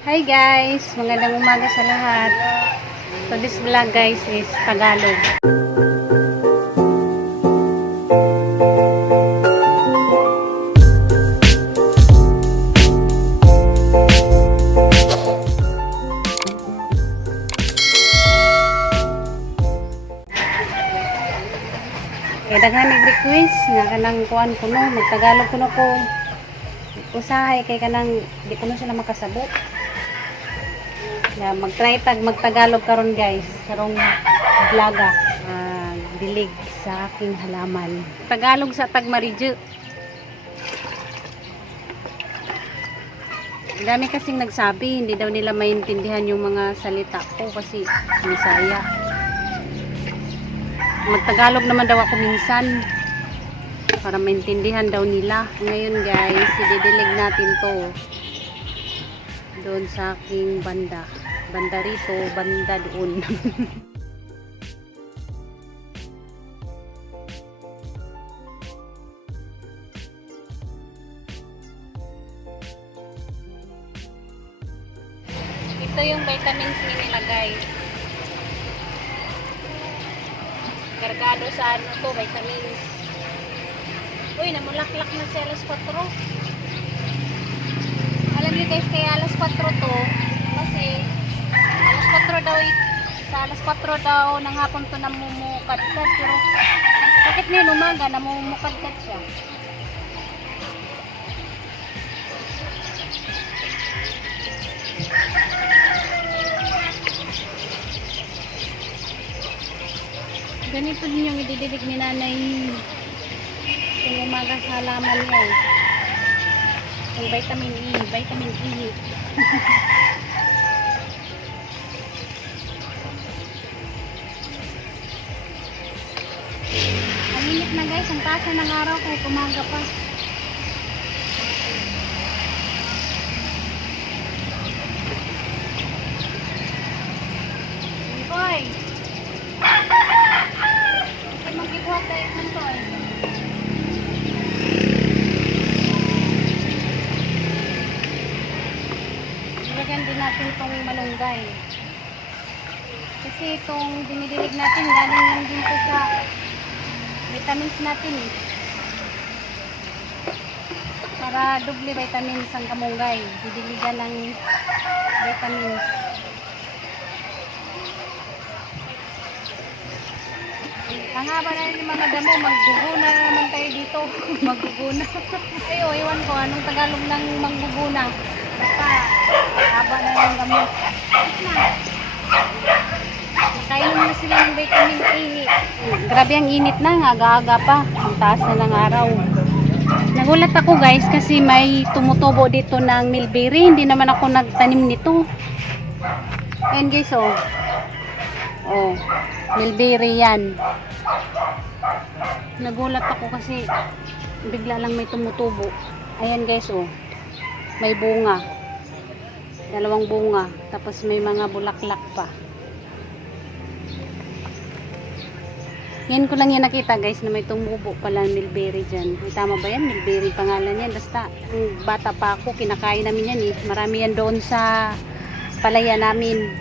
Hi guys! Magandang umaga sa lahat. So this vlog guys is Tagalog. Daghan nag-request nga kanang kuan kuno, magtagalog kuno ko. Usahay kay kanang di kuno sila makasabot. Mag-try magtagalog karon guys, karong vloga dilig sa aking halaman. Tagalog sa Tagmaridyo. Dami kasing nagsabi, hindi daw nila maintindihan yung mga salita ko kasi Bisaya. Magtagalog naman daw ako minsan para maintindihan daw nila. Ngayon guys, ididilig natin to doon sa aking banda. Banda rito, banda doon. Ito yung vitamins nila guys. Kargado sa ano to, vitamins. Uy, namulaklak na si alas 4. Alam niyo guys, kaya alas 4 to kasi alas 4 daw sa alas 4 daw ng hapon to namumukadkad, pero bakit ngayon umaga namumukadkad siya? Ganito din yung ididilig ni nanay kung umaga sa halaman niya eh. Yung vitamin E, vitamin E. Ang init na guys, ang tasa ng araw kahit umaga pa. Hoy! Kasi magkibuhat tayo ng toy. Ilagyan din natin itong malunggay. Kasi itong dinidilig natin, galing yan din po sa vitamins natin eh. Para doble vitamins ang kamunggay. Didiligan ng vitamins. Ang haba na yung mga damo, magguguna naman tayo dito. Magguguna. Ayo, iwan ko anong Tagalog ng magguguna. Basta, haba na yung gamot. Kainom na sila ng vitamin E. Grabe ang init na, aga-aga pa. Ang taas na ng araw. Nagulat ako guys kasi may tumutubo dito ng mulberry. Hindi naman ako nagtanim nito. Ayan guys oh. Oh, mulberry yan. Nagulat ako kasi bigla lang may tumutubo. Ayan guys oh. May bunga. Dalawang bunga. Tapos may mga bulaklak pa. Yan ko lang yan nakita guys na may tumubo pala ng mulberry dyan. Tama ba yan? Mulberry pangalan yan. Basta bata pa ako, kinakain namin yan eh. Marami yan doon sa palaya namin.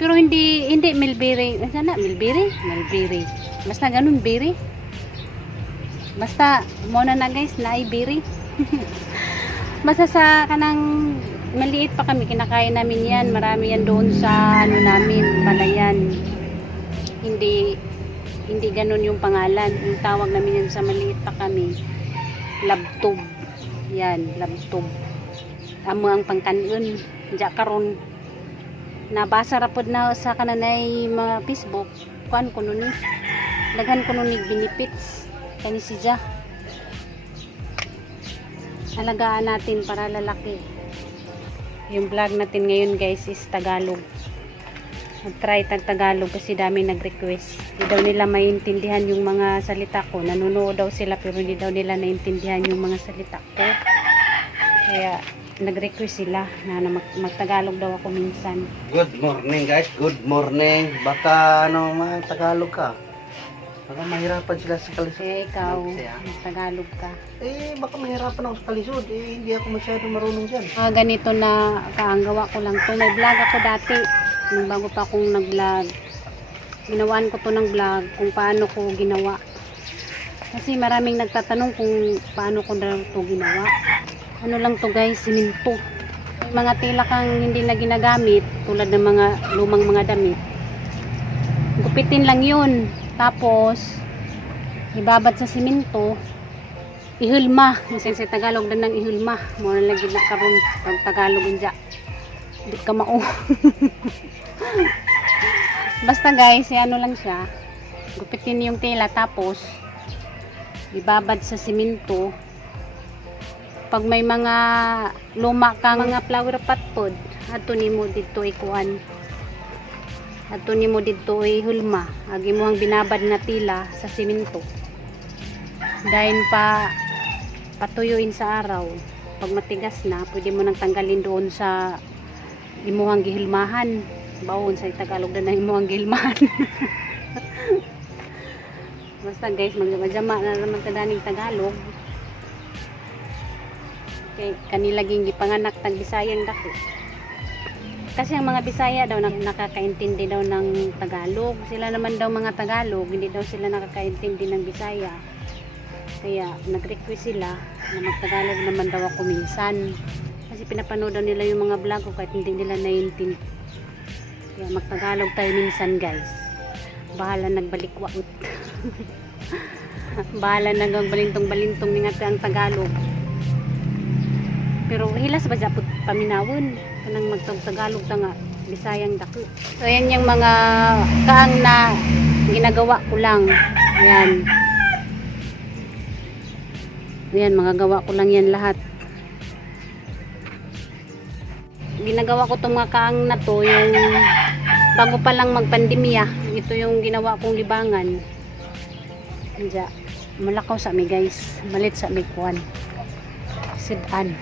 Pero hindi mulberry. Sana mulberry? Mulberry. Basta ganun berry. Basta muna na guys na ay berry. Basta sa kanang maliit pa kami kinakain namin yan. Marami yan doon sa ano namin, palayan. Hindi ganun yung pangalan. Yung tawag namin yan sa maliit pa kami, labtob. Yan, labtob. Amo ang pangkanon. Diya karon nabasa rapod na sa kananay mga Facebook. Kuan ko nun eh. Daghan ko nun benefits. Kani siya. Alagaan natin para lalaki. Yung vlog natin ngayon guys is Tagalog. Mag-try Tagalog kasi dami nag-request. Hindi daw nila maintindihan yung mga salita ko. Nanonood daw sila pero hindi daw nila naintindihan yung mga salita ko. Kaya nag-request sila na mag-Tagalog daw ako minsan. Good morning guys, good morning. Baka ano, Tagalog ka. Baka mahirapan sila sa kalisod. Kaya ikaw, Siya. Tagalog ka. Eh, baka mahirapan ako sa kalisod. Eh, hindi ako masyado marunong dyan. Ganito na kaanggawa ko lang to. May vlog ako dati. Nung bago pa akong nag-vlog. Ginawaan ko to ng vlog kung paano ko ginawa. Kasi maraming nagtatanong kung paano ko na to ginawa. Ano lang to guys, siminto. May mga tila kang hindi na ginagamit tulad ng mga lumang mga damit. Gupitin lang yun. Tapos, ibabad sa siminto. Ihulma. Kasi sa Tagalog na ng ihulma. Muna lagi na karon pag Tagalog unja. Di ka mao. Basta guys, ano lang siya. Gupitin yung tela tapos ibabad sa siminto. Pag may mga luma kang mga flower pot pod, ato nimo dito ikuan. Ato nimo dito ihulma. Agi mo ang binabad na tela sa siminto. Dahil pa patuyuin sa araw. Pag matigas na, pwede mo nang tanggalin doon sa imuhang gihilmahan. Baon sa Tagalog na imuhang gihilmahan. Basta guys, magjama na naman kadaning Tagalog. Okay, kanilaging gipanganak tag Bisayang dako. Kasi ang mga Bisaya daw nakakaintindi daw ng Tagalog. Sila naman daw mga Tagalog, hindi daw sila nakakaintindi ng Bisaya. Kaya nag-request sila na mag-Tagalog naman daw ako minsan. Kasi pinapanood daw nila yung mga vlog ko kahit hindi nila naiintindi. Kaya mag-Tagalog tayo minsan guys. Bahala nagbalik-waot. Bahala nagbalintong-balintong nga ang Tagalog. Pero hilas ba siya paminawon? Kanang magtag-Tagalog ta nga Bisayang dako. So yan yung mga kaang na ginagawa ko lang. Ayan. Ayan, mga gawa ko lang yan lahat. Ginagawa ko itong mga kaang na to, yung bago pa lang magpandemya. Ito yung ginawa kong libangan. Diyan, malakaw sa mi guys. Malit sa mi kuwan. Sidan.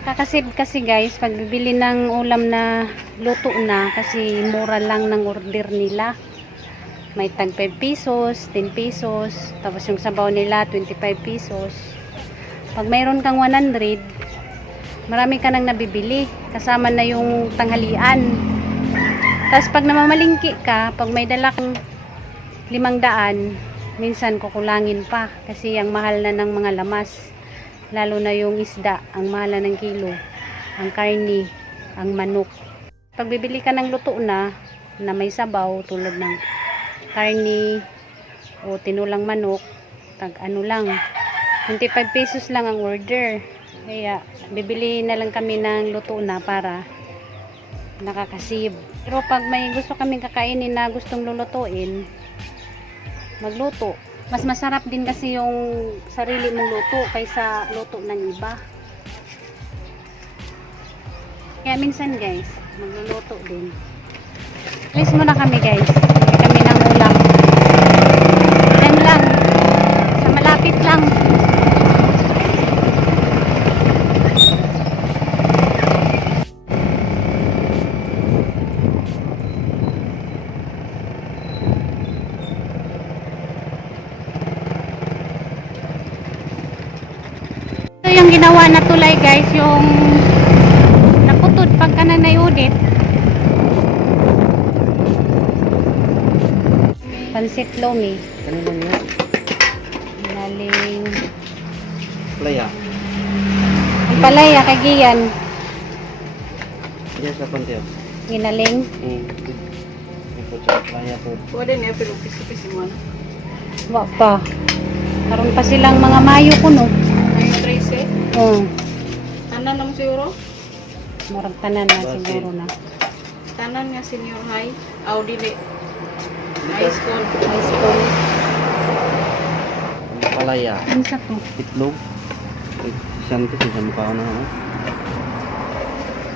Nakakasib kasi guys, pag bibili ng ulam na luto na, kasi mura lang ng order nila. May tag 5 pesos, 10 pesos, tapos yung sabaw nila 25 pesos. Pag mayroon kang 100, marami ka nang nabibili, kasama na yung tanghalian. Tapos pag namamalingki ka, pag may dala kang 500, minsan kukulangin pa kasi ang mahal na ng mga lamas. Lalo na yung isda, ang mahal na ng kilo, ang karni, ang manok. Pag bibili ka ng luto na may sabaw tulad ng karni o tinulang manok, tag ano lang, 25 pesos lang ang order. Kaya bibili na lang kami ng luto na para nakakasib. Pero pag may gusto kaming kakainin na gustong lulutuin, magluto. Mas masarap din kasi yung sarili mong luto kaysa luto ng iba. Kaya minsan guys, magluluto din. Please muna kami guys. Hindi kami ng ulam. Yan lang. Sa malapit lang. Yung ginawa na tulay guys, yung naputod pagka na nayudit. Pansit lomi. Kanina niya? Naling Playa. ang palaya kay Gian. Diyan sa kontiyo. Ginaling. Ito sa playa po. Pwede niya pero pisi-pisi mo na. Wa pa. Karon pa silang mga mayo kuno. May 13. Oh, Tanan naman siguro. murag tanan na Basin. siguro na. Tanan nga senior high. Aw dili. High school. High school. Palaya. Ano sa to? Itlog. Isang to sa mukha na.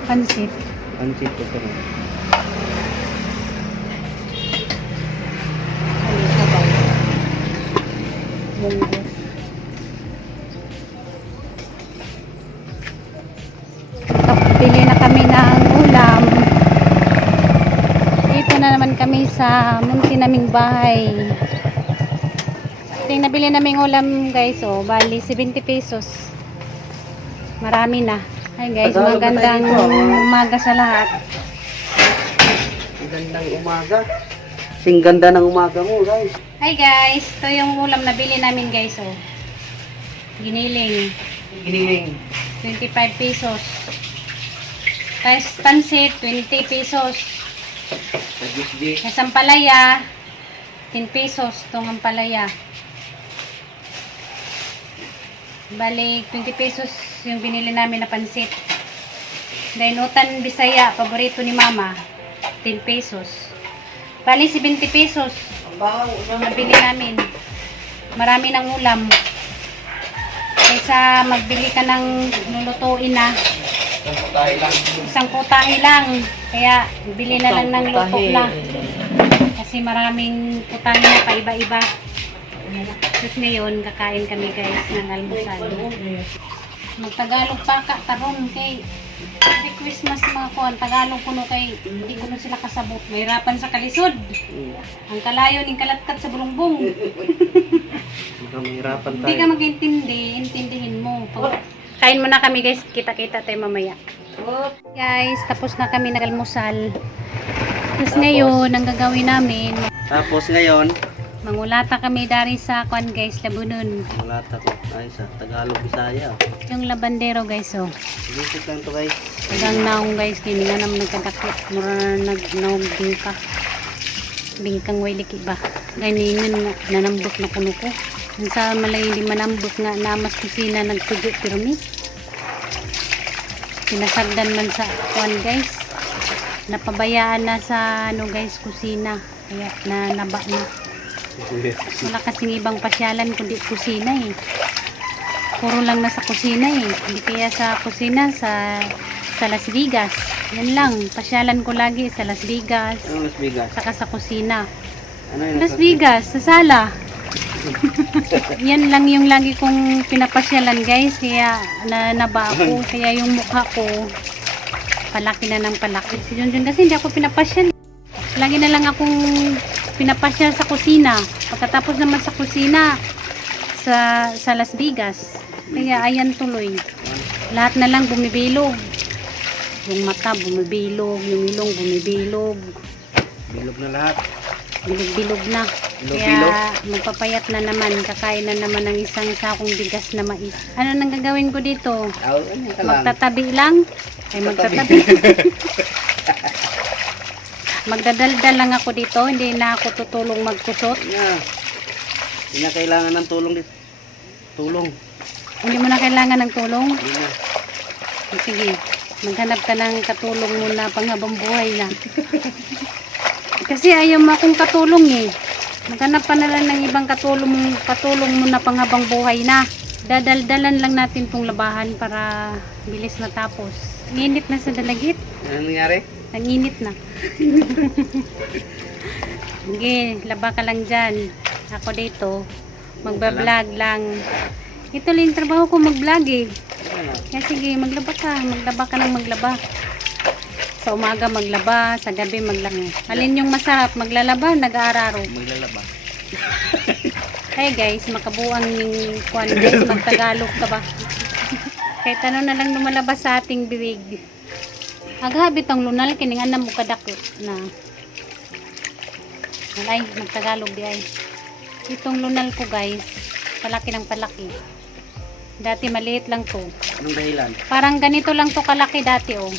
Pansit. Pansit ko pero. Ano sabaw? Munggos. Pili na kami ng ulam. Dito na naman kami sa munti naming bahay. Ating nabili naming ulam guys, oh, bali 70 pesos. Marami na. Ay guys, Tagalog na magandang tayo dito, umaga sa lahat. Ang gandang umaga. Sing ganda ng umaga mo, guys. Hi guys, ito yung ulam na bili namin guys, oh. Giniling, Giniling. 25 pesos. Tapos pansit, 20 pesos. Sa ampalaya, 10 pesos itong ampalaya. Bali, 20 pesos yung binili namin na pansit. Dainutan Bisaya, paborito ni Mama, 10 pesos. Bali, 70 pesos yung nabili namin. Marami ng ulam. Kaysa magbili ka ng lulutuin na. Isang putahe lang. Kaya, bili na lang ng luto na. Kasi maraming putahe na paiba-iba. Tapos ngayon, kakain kami guys ng almusal. Magtagalog pa ka, taron kay Christmas mga kuhan. Tagalog kuno kay, hindi kuno sila kasabot. Mahirapan sa kalisod. Ang kalayo ning kalatkat sa bulungbong. Mahirapan tayo. Hindi ka mag-intindi, intindihin mo. Kain muna kami guys, kita-kita tayo mamaya. Guys, tapos na kami nag-almusal. Tapos ngayon, ang gagawin namin, Tapos ngayon, mangulata kami dari sa kuan guys, Labunon. malata ko. Ay, sa Tagalog, Bisaya. Yung labandero guys, oh. Visit lang to, guys. Tagang naong guys, kini nga naman nagkadakit. Mura nagnaong bingka. Bingkang way liki ba? Ganingan nga, nanambot na kuno ko. Yung sa malay hindi manambot nga, namas kusina nagtugo pirmi. Pinasagdan man sa kuan guys. Napabayaan na sa ano guys, kusina. Kaya naba na. Wala kasing ibang pasyalan kundi kusina eh. Puro lang nasa kusina eh. Hindi kaya sa kusina sa Las Vegas. Yan lang. Pasyalan ko lagi sa Las Vegas. Ano, Las Vegas? Saka sa kusina. Ano yun? Las Vegas, sa sala. Yan lang yung lagi kong pinapasyalan guys. Kaya naba ako. Kaya yung mukha ko palaki na ng palaki. Si Junjun kasi hindi ako pinapasyal. Lagi na lang akong pinapasyal sa kusina. Pagkatapos naman sa kusina sa Las Vegas. Kaya ayan tuloy. Lahat na lang bumibilog. Yung mata bumibilog, yung ilong bumibilog. Bilog na lahat. Bilog-bilog na. Bilog-bilog? Kaya magpapayat na naman. Kakain na naman ng isang sakong bigas na mais. Ano nang gagawin ko dito? Aw, ano ka lang? Magtatabi lang? Ay magtatabi. Magdadaldal lang ako dito. Hindi na ako tutulong magkusot. Yeah. Hindi na kailangan ng tulong dito. Tulong. Hindi mo na kailangan ng tulong. Hindi na. Sige, maghanap ka ng katulong muna panghabang buhay na. Kasi ayaw mo akong katulong eh. Maghanap pa na lang ng ibang katulong muna panghabang buhay na. Dadaldalan lang natin tong labahan para bilis matapos. Init na sa dalagit. Ano nangyari? Ang init na. Sige, laba ka lang dyan. Ako dito, magbablog lang. Ito lang yung trabaho ko, mag-vlog eh. Kaya sige, maglaba ka ng maglaba. Sa umaga maglaba, sa gabi maglaba. Alin yung masarap, maglalaba, nag-aararo. Maglalaba. Hey guys, makabuang yung kuwan guys, magtagalog ka ba? Kahit ano na lang lumalabas sa ating bibig. Aghabit ang lunal, kiningan na mo kadakot na. Alay, magtagalog di ay. Itong lunal ko guys, palaki ng palaki. Dati maliit lang to. Anong dahilan? Parang ganito lang to kalaki dati oh.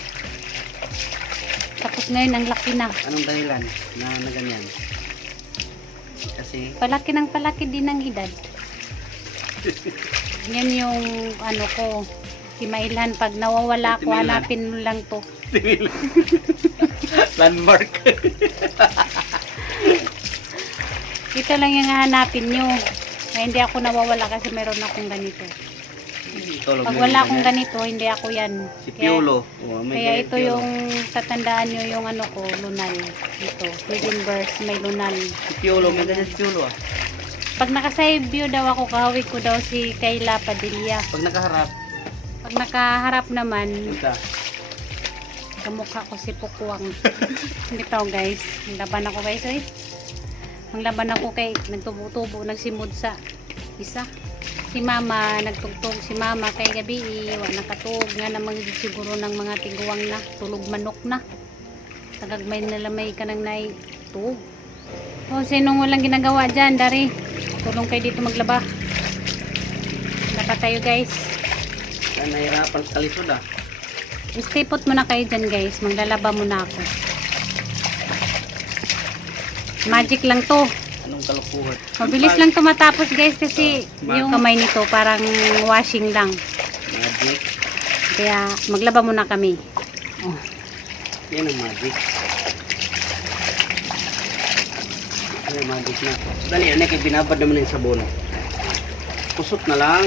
Tapos ngayon ang laki na. Anong dahilan na ganyan? Kasi Palaki ng palaki din ng edad. Yan yung ano ko. Kimailan pag nawawala ko, hanapin mo lang to. landmark. Ito lang yung hanapin nyo. Kaya hindi ako nawawala kasi meron akong ganito. Pag wala akong ganito, hindi ako yan. Si Piolo. Kaya ito yung tatandaan nyo yung ano ko, lunal. Ito, within verse, may lunal. Si Piolo, may ganyan si Piolo ah. Pag naka-side view daw ako, kahawig ko daw si Kayla Padilla. Pag nakaharap, Pag nakaharap naman, ito. kamukha ko si Pukwang. Ito guys, ang laban ako guys. Ang laban ako kay nagtubo-tubo, nagsimod sa Isa. Si mama, nagtugtog si mama kay gabi, wa nakatug nga namang siguro ng mga tiguang na, tulog manok na. Tagagmay na lamay ka nang nai tug. O sinong walang ginagawa dyan, dari? Tulong kayo dito maglaba. Laba tayo guys. Kaya nahirapan sa kalisod ah. Stay put muna kayo dyan guys, maglalaba muna ako. Magic lang to. Anong kalukuhan? Mabilis lang to matapos guys kasi yung kamay nito parang washing lang. Magic. Kaya maglaba muna kami. Oh. Yan ang magic. Yan ang magic na. Dali, ano kay binabad naman yung sabon. Kusot na lang.